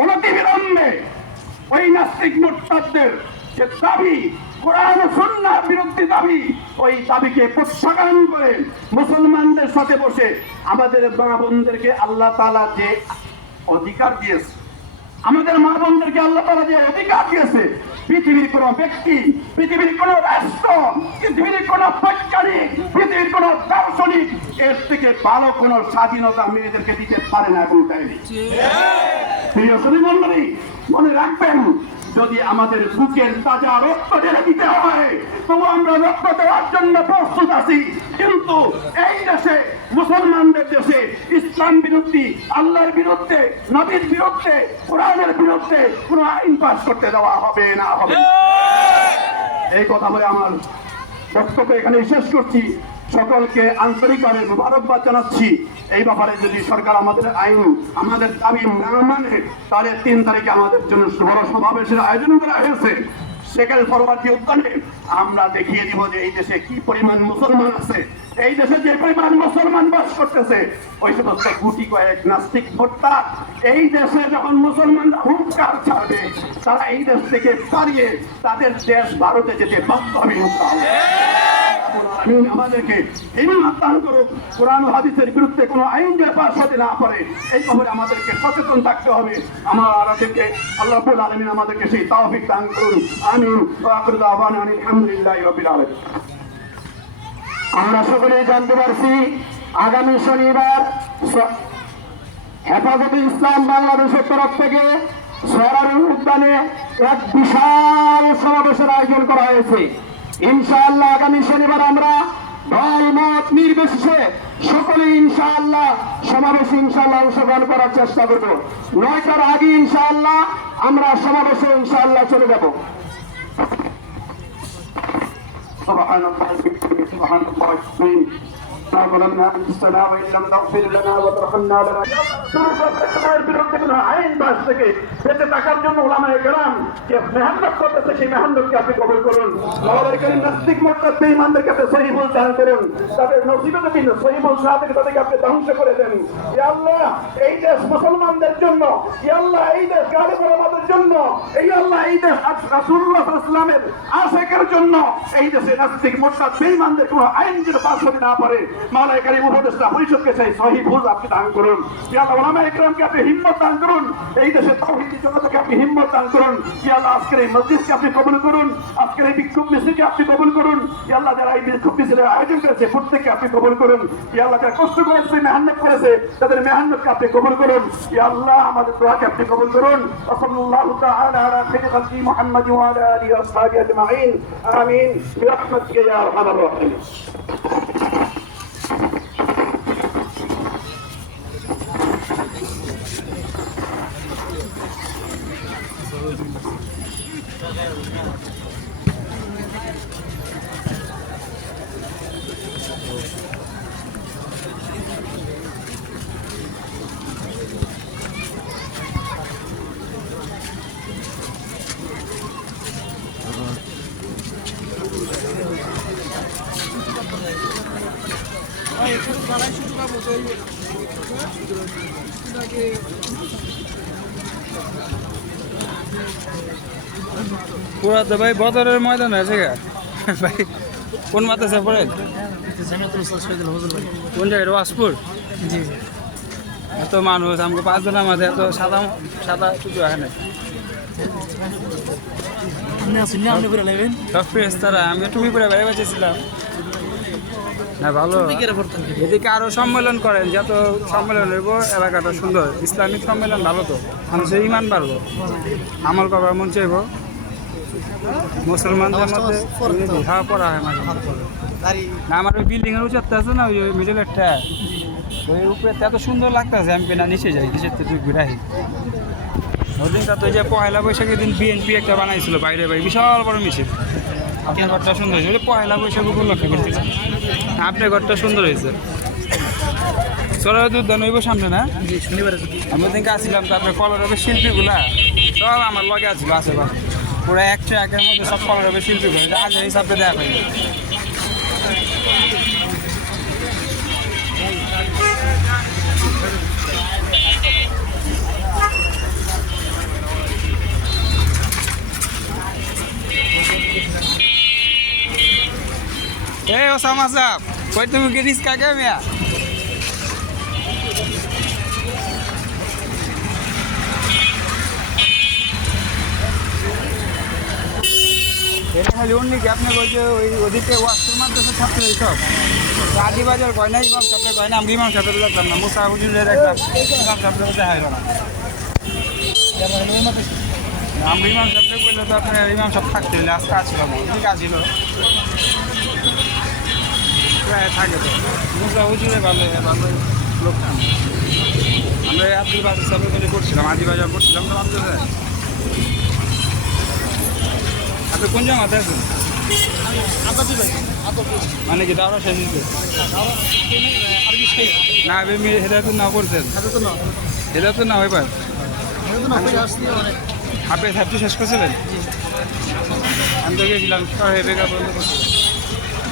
অনতিবিলম্বে ওই নাস্তিক মোট্টাদের যে দাবি, কোরআন বিরোধী দাবি, ওই দাবিকে প্রত্যাখ্যান করে মুসলমানদের সাথে বসে আমাদের মা বোনদেরকে আল্লাহ তালা যে অধিকার দিয়েছে, আমাদের মা বোনদেরকে আল্লাহ তালা যে অধিকার দিয়েছে পৃথিবীর কোন ব্যক্তি, পৃথিবীর কোন রাষ্ট্র, পৃথিবীর কোন বৈজ্ঞানিক, পৃথিবীর কোন দার্শনিক, এর থেকে ভালো কোন স্বাধীনতা মেয়েদেরকে দিতে পারে না এবং দেয়নি মনে রাখবেন, যদি আমাদের বুকের তাজা রক্ত ঢেলে দিতে হয়, তবু আমরা রক্ত দেওয়ার জন্য প্রস্তুত আছি। কিন্তু এই দেশে মুসলমানদের দেশে ইসলাম বিরোধী, আল্লাহর বিরুদ্ধে, নবীর বিরুদ্ধে, কোরআনের বিরুদ্ধে কোনো আইন পাশ করতে দেওয়া হবে না হবে। এই কথা বলে আমার বক্তব্য এখানে শেষ করছি। সকলকে আন্তরিকভাবে মুবারকবাদ জানাচ্ছি। এই ব্যাপারে যদি সরকার আমাদের আইন, আমাদের দাবি না মানে তাহলে তিন তারিখে আমাদের জন্য বড় সমাবেশের আয়োজন করা হয়েছে। সেখানে পরবর্তী উদ্যানে আমরা দেখিয়ে দিব যে এই দেশে কি পরিমাণ মুসলমান আছে। এই দেশে যে পরিমাণ মুসলমান বাস করতেছে, ওই সমস্ত গুটি কয়েক নাস্তিক ভোট্টা এই দেশে যখন মুসলমানরা হুঙ্কার ছাড়বে, তারা এই দেশ থেকে পারিয়ে তাদের দেশ ভারতে যেতে বাধ্য হবে আমাদেরকে দান করুক, কোরআন হাদিসের বিরুদ্ধে কোনো আইন যে পাশ হতে না পারে এই খবরে আমাদেরকে সচেতন থাকতে হবে। আমাদেরকে আল্লাহ আলামিন আমাদেরকে সেই তৌফিক দান করুন। আমিন। আলহামদুলিল্লাহি আলামিন। আমরা সকলেই জানতে পারছি, আগামী শনিবার হেফাজতে ইসলাম বাংলাদেশের তরফ থেকে সরার উদ্যানে এক বিশাল সমাবেশের আয়োজন করা হয়েছে। ইনশাআল্লাহ আগামী শনিবার আমরা দল, মত, নির্বিশেষে সকলে ইনশাআল্লাহ সমাবেশে ইনশাআল্লাহ অংশগ্রহণ করার চেষ্টা করব। নয়টার আগে ইনশাআল্লাহ আমরা সমাবেশে ইনশাআল্লাহ চলে যাব। subhanahu wa ta'ala. الله العظيم ما ظلمنا ان تستمع وان لم تغفر لنا وترحمنا لنا তোমার বিরুদ্ধে কোনো আইন পাশ থেকে বেঁচে থাকার জন্য ওলামায়ে কেরাম যে মেহনত করতেছে সেই মেহনতকে আপনি কবুল করুন আমাদের এখানে নাস্তিক মোট্টার বেঈমানদেরকে আপনি সহিবুল দান করুন তাদের নসিবে যদি সহিবুল না থেকে তাদেরকে আপনি ধ্বংস করে দেন ইয়া আল্লাহ এই দেশ মুসলমানদের জন্য ইয়া আল্লাহ এই দেশ গাড়ি আমাদের জন্য এই আল্লাহ এই দেশ রাসূলুল্লাহ সাল্লাল্লাহু আলাইহি ওয়াসাল্লামের আশেকের জন্য এই দেশে নাস্তিক মোট্টার বেঈমানদের কোনো আইন যেন পাশ হতে না পারে মাওলানা কারীম উপদেষ্টা পরিষদকে সেই সহিবুল আপনি দান করুন। আল্লাহ ওলামা ইকরামকে আপনি হিম্মত দান করুন। এই দেশে তাওহীদি জনতাকে আপনি হিম্মত দান করুন। আল্লাহ আজকের এই মসজিদকে আপনি কবুল করুন। আজকের এই বিক্ষোভ মিছিলকে আপনি কবুল করুন। ইয়া আল্লাহ যারা এই বিক্ষোভ মিছিলের আয়োজন করেছে, প্রত্যেককে আপনি কবুল করুন। ইয়া আল্লাহ যারা কষ্ট করেছে মেহনত করেছে, তাদের মেহনতকে আপনি কবুল করুন। ইয়া আল্লাহ আমাদের দোয়াকে আপনি কবুল করুন। সাল্লাল্লাহু তাআলা আলা খাইরি খালকি মুহাম্মদ ওয়া আলা আলিহি ওয়া আসহাবিহি আজমাইন। আমিন। বিরহমাতিকা ইয়া আরহামার রাহিমিন। Thank you. পুরা তো ভাই বদরের ময়দান আছে গা। ভাই কোন মাদ্রাসা পড়েন? কোন জায়গায়? ওয়াসপুর? জি এত মানুষ আমাকে পাঁচজন আমাদের এত সাদা সাদা কিছু এখানে আপনি না? সব তারা আমি টুপি পরে বেড়ে বেঁচেছিলাম না ভালো। এদিকে আরও সম্মেলন করেন যত সম্মেলন হইব এলাকাটা সুন্দর। ইসলামিক সম্মেলন ভালো তো মানুষের ইমান বাড়বো। আমল করবার মন চাইব। মুসলমানদের মধ্যে হ্যাঁ পড়া হয় মাঝে মাঝে না আমার ওই বিল্ডিং এর উঁচাতে আছে না ওই মিডল একটা। ওই উপরে এত সুন্দর লাগতেছে আমি না নিচে যাই নিচের থেকে ঘুরাই ওই দিনটা তো যে পয়লা বৈশাখের দিন বিএনপি একটা বানাইছিল বাইরে বাইরে বিশাল বড় মিছিল আপনার ঘরটা সুন্দর হয়েছে। পয়লা বৈশাখ উপলক্ষে করতেছে আপনার ঘরটা সুন্দর হয়েছে। চড়াই উদ্যান হইব সামনে না? জি শনিবার আমি ওদিনকে আসছিলাম তো আপনার কলরবের শিল্পীগুলা। সব আমার লগে আছিল আশেপাশে। পুরো একশো একের মধ্যে সব কলরবের শিল্পীগুলো। আগে হিসাবে দেখা পাই ওসামা সাহেব কই তুমি কি রিস্কা কে মিয়া? এটা খালি অন্য কি আপনি যে ওই ওদিকে ওয়াস্তুর মাদ্রাসা ছাত্র এইসব আদি বাজার কয় না, ইমাম সাহেব কয় না, আমি ইমাম সাহেব দেখলাম না, মুসা হুজুরে দেখলাম ইমাম সাহেব দেখা হয় না। আমি ইমাম সাহেবকে বললে তো আপনার ইমাম সাহেব থাকতে হলে আজকে আসছিল ঠিক প্রায় থাকে তো। মুসা হুজুরে ভালো ভালো না। আমরা আব্দুল বাজার সাহেবের কাছে করছিলাম, আদি বাজার তো কোন জায়গাতে আছেন? মানে কি দাওরা শেষ হয়েছে না আমি হেদায়তুল না করছেন হেদায়তুল না হয়ে পার আপনি সাবজি শেষ করছিলেন? আমি তো গেছিলাম বন্ধ করছিলাম